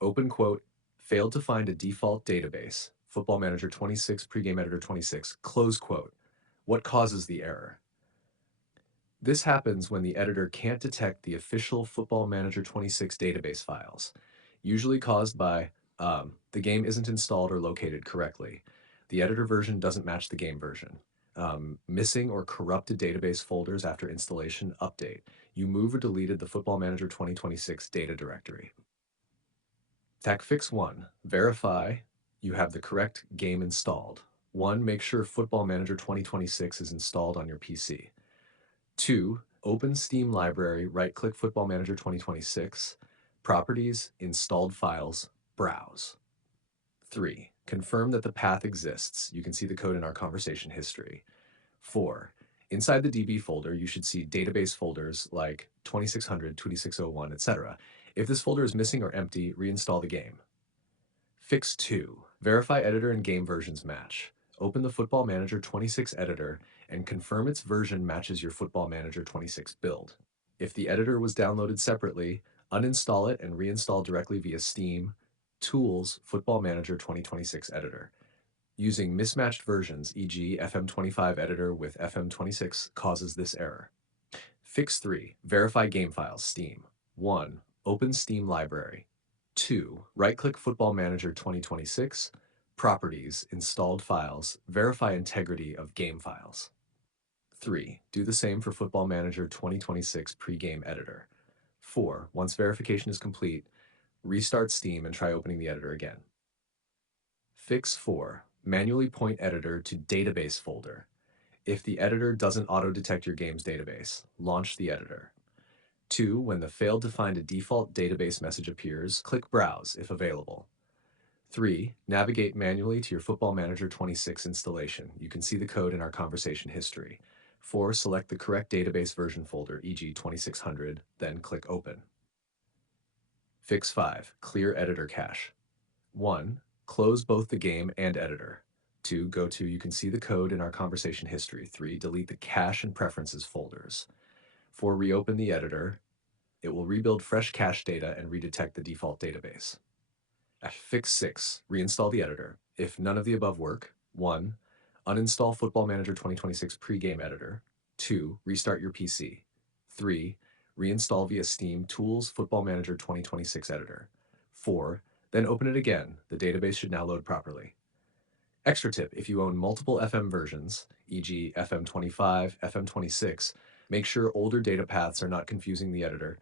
Open quote, failed to find a default database, Football Manager 26, Pregame Editor 26, close quote. What causes the error? This happens when the editor can't detect the official Football Manager 26 database files, usually caused by the game isn't installed or located correctly. The editor version doesn't match the game version. Missing or corrupted database folders after installation update. You move or deleted the Football Manager 2026 data directory. Tech Fix 1. Verify you have the correct game installed. 1. Make sure Football Manager 2026 is installed on your PC. 2. Open Steam Library, right-click Football Manager 2026, Properties, Installed Files, Browse. 3. Confirm that the path exists. You can see the code in our conversation history. 4. Inside the DB folder, you should see database folders like 2600, 2601, etc. If this folder is missing or empty, reinstall the game. Fix 2. Verify editor and game versions match. Open the Football Manager 26 editor and confirm its version matches your Football Manager 26 build. If the editor was downloaded separately, uninstall it and reinstall directly via Steam, Tools, Football Manager 2026 editor. Using mismatched versions, e.g. FM25 editor with FM26 causes this error. Fix 3. Verify game files, Steam. 1. Open Steam Library. 2. Right-click Football Manager 2026, Properties, Installed Files, verify integrity of game files. 3. Do the same for Football Manager 2026 Pre-Game Editor. 4. Once verification is complete, restart Steam and try opening the editor again. Fix 4. Manually point editor to database folder. If the editor doesn't auto-detect your game's database, launch the editor. 2. When the failed to find a default database message appears, click Browse if available. 3. Navigate manually to your Football Manager 26 installation. You can see the code in our conversation history. 4. Select the correct database version folder, e.g. 2600, then click Open. Fix 5. Clear editor cache. 1. Close both the game and editor. 2. Go to You can see the code in our conversation history. 3. Delete the cache and preferences folders. 4. Reopen the editor. It will rebuild fresh cache data and redetect the default database. Fix 6. Reinstall the editor. If none of the above work, 1. Uninstall Football Manager 2026 Pre-Game Editor. 2. Restart your PC. 3. Reinstall via Steam Tools Football Manager 2026 Editor. 4. Then open it again. The database should now load properly. Extra tip, if you own multiple FM versions, e.g. FM25, FM26, make sure older data paths are not confusing the editor